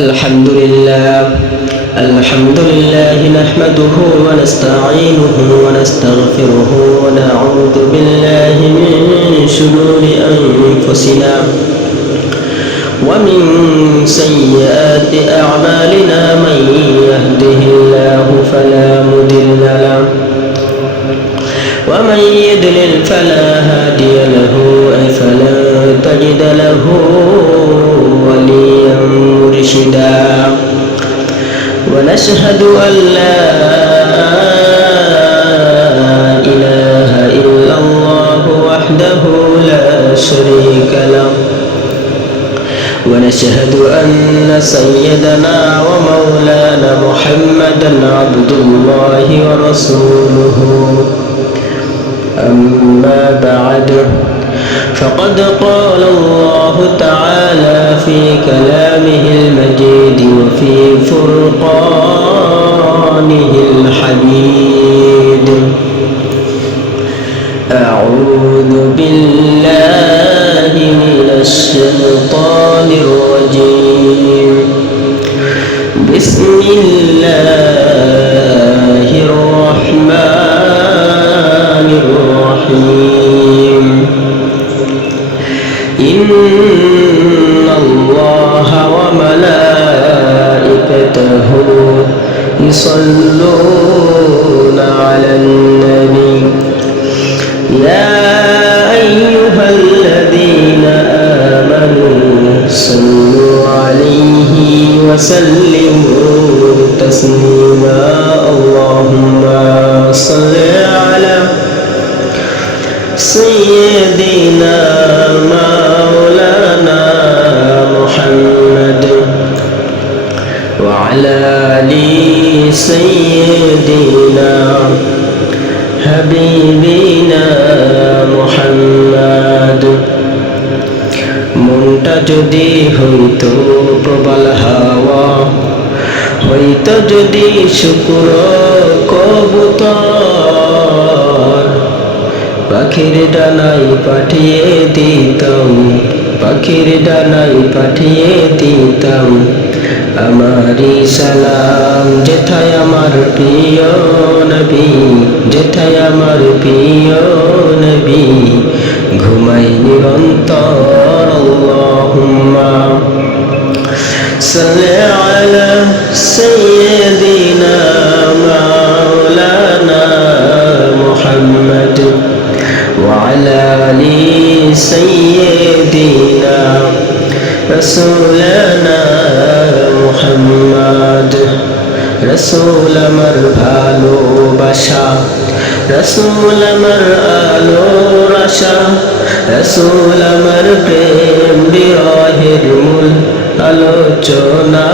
الحمد لله نحمده ونستعينه ونستغفره ونعوذ بالله من شرور أنفسنا ومن سيئات أعمالنا من يهده الله فلا مضل له ومن يضلل فلا هادي له فلا تجد له وليا مرشدا ونشهد أن لا إله إلا الله وحده لا شريك له ونشهد أن سيدنا ومولانا محمدا عبد الله ورسوله أما بعد فقد قال الله تعالى في كلامه المجيد وفي فرقانه الحميد أعوذ بالله من الشيطان الرجيم بسم الله الرحمن الرحيم إن الله وملائكته يصلون على النبي يا أيها الذين آمنوا صلوا عليه وسلموا تسليما اللهم صل على سيدنا مولانا محمد وعلى آل سيدنا حبيبنا محمد মনটা যদি হইতো প্রবল হাওয়া হইতো যদি শুকর কবুতর পাখির ডানায় পাঠিয়ে দিতাম পাখির ডানায় পাঠিয়ে দিতাম আমারি সালাম যেথায় আমার প্রিয় নবী যেথায় আমার প্রিয় নবী ঘুমাই নিরন্তর আল্লাহুম্মা সাল্লি আলা সাইয়্যিদিনা মাওলানা মুহাম্মদ وعلى آل سيدنا رسولنا محمد رسول আমার ভালোবাসা রসুল আমার আলোর আশা রসুল আমার প্রেম বিরহের মূল আলোচনা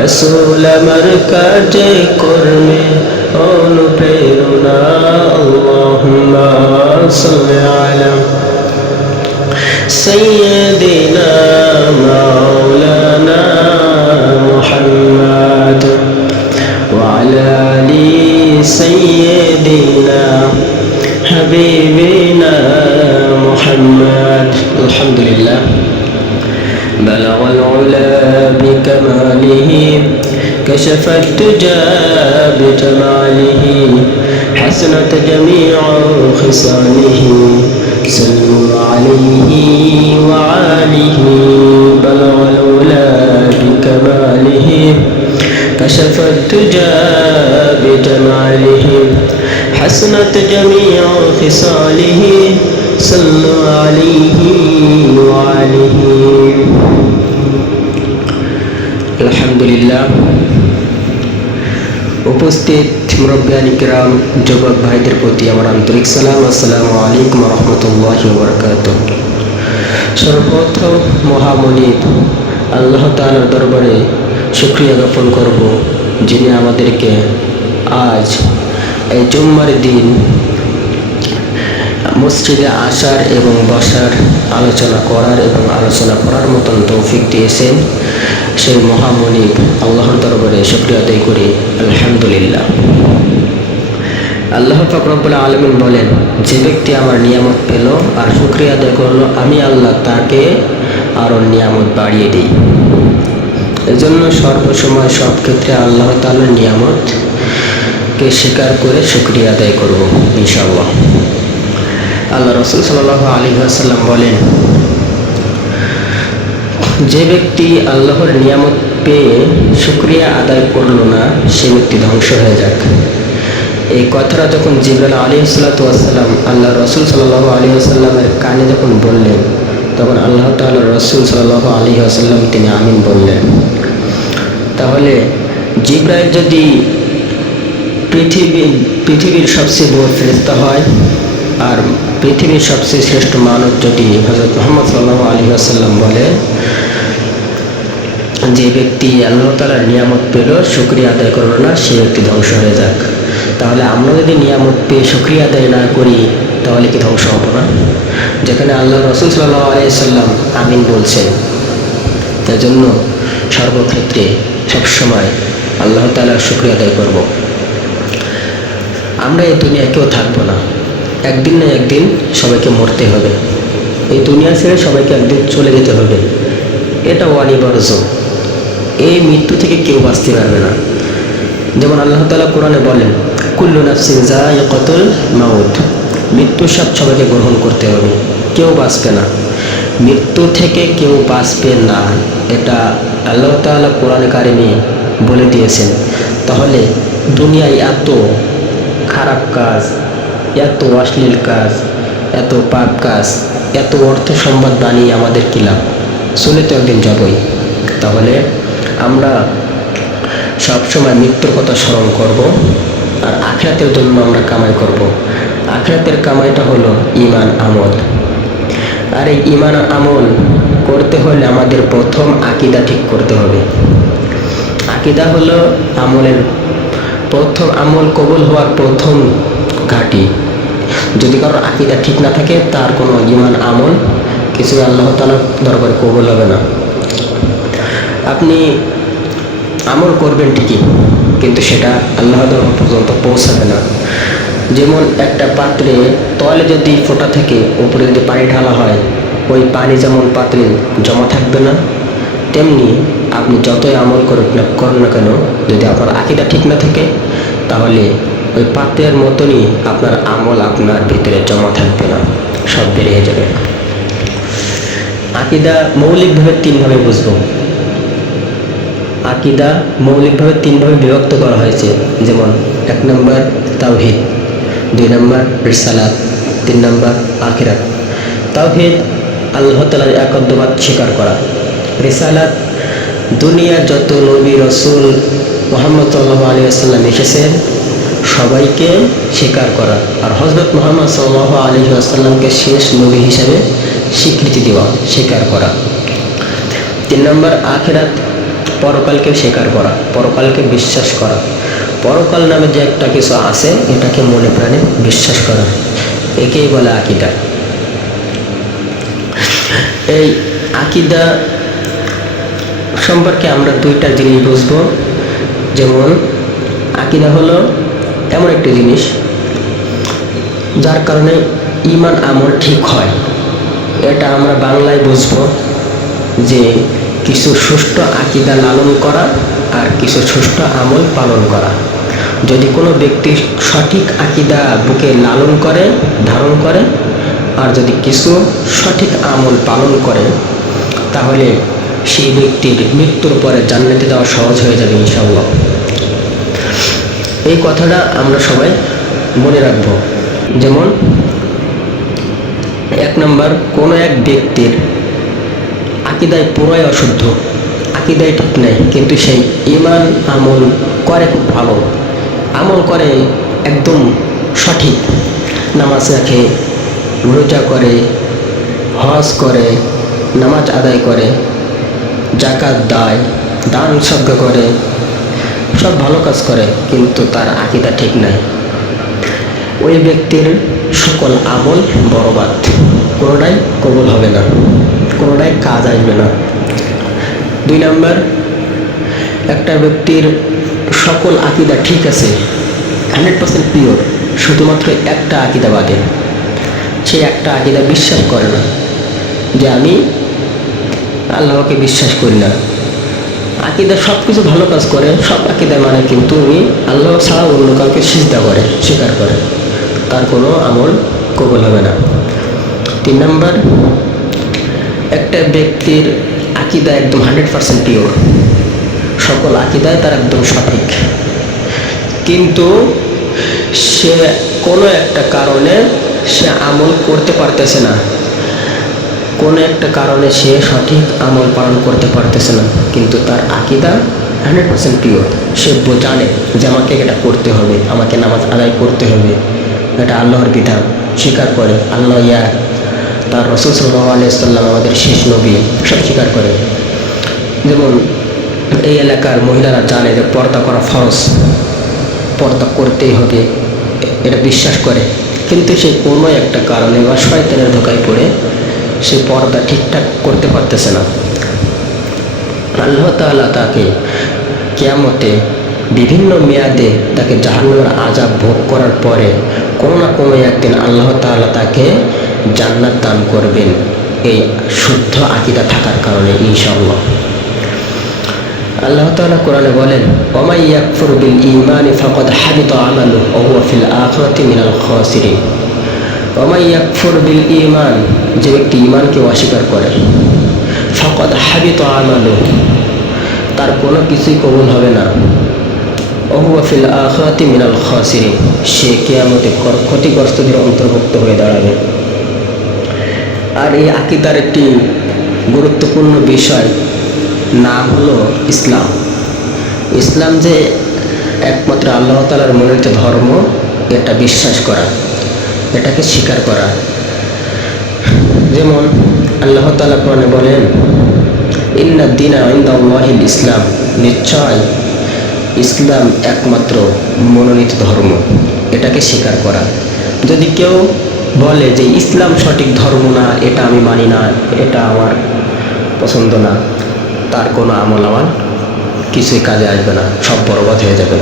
রসুল আমার কাজে কর্মে অনুপ্রেরণা আল্লাহুম্মা সাল্লি আলা সাইয়্যিদিনা মাওলানা মুহাম্মদ ওয়া আলা আলি সাইয়্যিদিনা হাবিবিনা মুহাম্মদ আলহামদুলিল্লাহ بلغ العلا بكماله كشف الدجى بجماله حسنت جميع خصاله صلوا عليه وعاله بلغ العلا بكماله كشف الدجى بجماله حسنت جميع خصاله صلوا عليه وعليه আলহামদুলিল্লাহ উপস্থিত মুরব্বিয়ান কিরাম যুবক ভাইদের প্রতি আমার আন্তরিক সালাম আসসালামু আলাইকুম ওয়া রাহমাতুল্লাহি ওয়া বারাকাতুহু সর্বপ্রথম মহামনিব আল্লাহ তাআলার দরবারে শুকরিয়া জ্ঞাপন করব যিনি আমাদেরকে আজ এই জুম্মার দিন মসজিদে আসার এবং বসার আলোচনা করার এবং আলোচনা করার মতন তৌফিক দিয়েছেন সেই মহামনিব আল্লাহর দরবারে শুকরিয়া আদায় করি আলহামদুলিল্লাহ। আল্লাহ পাক রব্বুল আলামিন বলেন, যে ব্যক্তি আমার নিয়ামত পেল আর শুকরিয়া আদায় করলো, আমি আল্লাহ তাকে আরো নিয়ামত বাড়িয়ে দিই। এজন্য সর্বসময় সব ক্ষেত্রে আল্লাহ তাআলার নিয়ামতকে স্বীকার করে শুকরিয়া আদায় করব ইনশাআল্লাহ। আল্লাহ রাসূল সাল্লাল্লাহু আলাইহি ওয়াসাল্লাম বলেন, যে ব্যক্তি আল্লাহর নিয়ামত পেয়ে শুকরিয়া আদায় করল না, সে ব্যক্তি ধ্বংস হয়ে যাক। এই কথাটা যখন জিবরাইল আলাইহিস সালাতু ওয়াস সালাম আল্লাহ রাসূল সাল্লাল্লাহু আলাইহি ওয়াসাল্লামের কানে যখন বললেন, তখন আল্লাহ তাআলার রাসূল সাল্লাল্লাহু আলাইহি ওয়াসাল্লাম তিনি আমিন বললেন। তাহলে জিবরাইল যদি পৃথিবীর সবচেয়ে বড় ফেরেশতা হয়, আর পৃথিবীর সবচেয়ে শ্রেষ্ঠ মানব যদি হযরত মুহাম্মদ সাল্লাল্লাহু আলাইহি ওয়াসাল্লাম বলে, যে ব্যক্তি আল্লাহ তাআলার নিয়ামত পেল শুকরিয়া আদায় করলো না, সে ব্যক্তি ধ্বংস হয়ে যাক। তাহলে আমরা যদি নিয়ামত পেয়ে শুকরিয়া আদায় না করি, তাহলে কি ধ্বংস হবো না? যেখানে আল্লাহ রাসূল সাল্লাল্লাহু আলাইহি ওয়াসাল্লাম আমিন বলছেন। তার জন্য সর্বক্ষেত্রে সবসময় আল্লাহ তাআলার শুকরিয়া আদায় করব। আমরা এই দুনিয়া কেউ থাকবো না, একদিন না একদিন সবাইকে মরতে হবে। এই দুনিয়া ছেড়ে সবাইকে একদিন চলে যেতে হবে, এটা অনিবার্য। এই মৃত্যু থেকে কেউ বাঁচতে পারবে না। যেমন আল্লাহ তাআলা কোরআনে বলেন, কুল্লু নাফসিন যায়িকাতুল মাউত, মৃত্যু সবাইকে গ্রহণ করতে হবে, কেউ বাঁচবে না। মৃত্যু থেকে কেউ বাঁচবে না, এটা আল্লাহ তাআলা কোরআনে কারিমে বলে দিয়েছেন। তাহলে দুনিয়ায় এত খারাপ কাজ, এত অশ্লীল কাজ, এত পাপ কাজ, এত অর্থ সম্পদ বানিয়ে আমাদের কি লাভ? চলে তো একদিন যাবই। তাহলে আমরা সবসময় মৃত্যুর কথা স্মরণ করব, আর আখিরাতের জন্য আমরা কামাই করব। আখিরাতের কামাইটা হলো ঈমান আমল। আর এই ঈমান আমল করতে হলে আমাদের প্রথম আকীদা ঠিক করতে হবে। আকীদা হলো আমলের প্রথম, আমল কবুল হওয়ার প্রথম ঘাঁটি। যদি কারোর আকীদা ঠিক না থাকে, তার কোনো ঈমান আমল কিছু আল্লাহ তাআলার দরবারে কবুল হবে না। আপনি আমল করবেন ঠিকই, কিন্তু সেটা আল্লাহর দরবার পর্যন্ত পৌঁছাবে না। যেমন একটা পাত্রে তলে যদি ফোঁটা থেকে উপরে যদি পানি ঢালা হয়, ওই পানি যেমন পাত্রে জমা থাকবে না, তেমনি আপনি যতই আমল করেন না কেন, যদি আপনার আকীদা ঠিক না থাকে, তাহলে ওই পাত্রের মতনই আপনার আমল আপনার ভিতরে জমা থাকবে না, সব বেরিয়ে যাবে। আকীদা মৌলিকভাবে তিনভাবে বুঝবো। আকীদা মৌলিকভাবে তিনভাবে বিভক্ত করা হয়েছে। যেমন 1 নম্বর তাওহীদ, 2 নম্বর রিসালাত, 3 নম্বর আখিরাত। তাওহীদ আল্লাহ তাআলার একত্ববাদ স্বীকার করা। রিসালাত দুনিয়ার যত নবী রাসূল মুহাম্মদ সাল্লাল্লাহু আলাইহি ওয়াসাল্লাম এসেছেন সবাইকে স্বীকার করা, আর হযরত মুহাম্মদ সাল্লাল্লাহু আলাইহি ওয়াসাল্লামকে শেষ নবী হিসেবে স্বীকৃতি দেওয়া, স্বীকার করা। 3 নম্বর আখিরাত, পরকালকে স্বীকার করা, পরকালকে বিশ্বাস করা। পরকাল নামে যে একটা কিছু আছে, এটাকে মনে প্রাণে বিশ্বাস করা, একেই বলে আকীদা। এই আকীদা সম্পর্কে আমরা দুইটা জিনিস বুঝবো। যেমন আকীদা হলো এমন একটি জিনিস যার কারণে ঈমান আমল ঠিক হয়। এটা আমরা বাংলায় বুঝবো যে কিছু সুষ্ঠু আকীদা লালন করা আর কিছু সুষ্ঠু আমল পালন করা। যদি কোনো ব্যক্তি সঠিক আকীদা বুকে লালন করে, ধারণ করে, আর যদি কিছু সঠিক আমল পালন করে, তাহলে সেই ব্যক্তির মৃত্যুর পরে জান্নাতে যাওয়া সহজ হয়ে যাবে ইনশাআল্লাহ। এই কথাটা আমরা সবাই মনে রাখবো। যেমন 1 নম্বর, কোনো এক ব্যক্তির আকীদায় পুরাই অশুদ্ধ, আকীদায় ঠিক নাই, কিন্তু সেই ঈমান আমল করে খুব ভালো, আমল করে একদম সঠিক, নামাজ রাখে, রোজা করে, হজ করে, নামাজ আদায় করে, যাকাত দেয়, দান সদকা করে, সব ভালো কাজ করে, কিন্তু তার আকীদা ঠিক নাই। ওই ব্যক্তির সকল আমল বরবাদ, কোনোটাই কবুল হবে না, কোনোটাই কাজ আসবে না। 2 নম্বর, একটা ব্যক্তির সকল আকীদা ঠিক আছে, 100% পিওর, শুধুমাত্র একটা আকীদা বাদে। সে একটা আকীদা বিশ্বাস করে না, যে আমি আল্লাহকে বিশ্বাস করি না, আকীদা সব কিছু ভালো কাজ করে, সব আকীদা মানে, কিন্তু উনি আল্লাহ ছাড়া অন্য কাউকে সিজদা করে, স্বীকার করে, তার কোনো আমল কবুল হবে না। 3 নম্বর, একটা ব্যক্তির আকীদা একদম 100% পিওর, সকল আকীদায় তার একদম সঠিক, কিন্তু সে কোনো একটা কারণে সে আমল করতে পারতেছে না, কোনো একটা কারণে সে সঠিক আমল পালন করতে পারতেছে না, কিন্তু তার আকীদা 100% পিওর। সে জানে যে আমাকে এটা করতে হবে, আমাকে নামাজ আদায় করতে হবে, এটা আল্লাহর বিধান, স্বীকার করে আল্লাহ ইয়া, তার রাসূল সাল্লাল্লাহু আলাইহি ওয়াসাল্লাম আমাদের শেষ নবী, সব স্বীকার করে। যেমন এই এলাকার মহিলারা জানে যে পর্দা করা ফরজ, পর্দা করতেই হবে, এটা বিশ্বাস করে, কিন্তু সে কোনো একটা কারণে বা শয়তানের ধোঁকায় পড়ে সে পর্দা ঠিকঠাক করতে পারতেছে না। আল্লাহ তাআলা তাকে কিয়ামতে বিভিন্ন মেয়াদে তাকে জাহান্নামের আযাব ভোগ করার পরে কোনো না কোনো একদিন আল্লাহ তাআলা তাকে জান্নাত দান করবেন, এই শুদ্ধ আকীদা থাকার কারণে ইনশাআল্লাহ। আল্লাহ তাআলা কোরআনে বলেন, ওয়া ইয়াকফুর বিল ঈমানি ফাকাদ হাবিতা আমালুহু ওয়া হুয়া ফিল আখিরাতি মিনাল খাসিরিন। ওয়া ইয়াকফুর বিল ঈমান, যে ব্যক্তি ঈমানকে অস্বীকার করে, ফাকাদ হাবিতা আমালুহু, তার কোনো কিছুই কবুল হবে না, ওয়া হুয়া ফিল আখিরাতি মিনাল খাসিরিন, সে কিয়ামতে ক্ষতিগ্রস্তদের অন্তর্ভুক্ত হয়ে দাঁড়াবে। আর এই আকীদার একটি গুরুত্বপূর্ণ বিষয় নাম হলো ইসলাম। ইসলাম যে একমাত্র আল্লাহ তাআলার মনোনীত ধর্ম, এটা বিশ্বাস করা, এটাকে স্বীকার করা। যেমন আল্লাহ তাআলা কোরআনে বলেন, ইন্নাদ দীনা ইনদাল্লাহিল ইসলাম, নিশ্চয় ইসলাম একমাত্র মনোনীত ধর্ম, এটাকে স্বীকার করা। যদি কেউ বলে যে ইসলাম সঠিক ধর্ম না, এটা আমি মানি না, এটা আমার পছন্দ না, তার কোনো আমল আমার কিছুই কাজে আসবে না, সব বরবাদ হয়ে যাবে।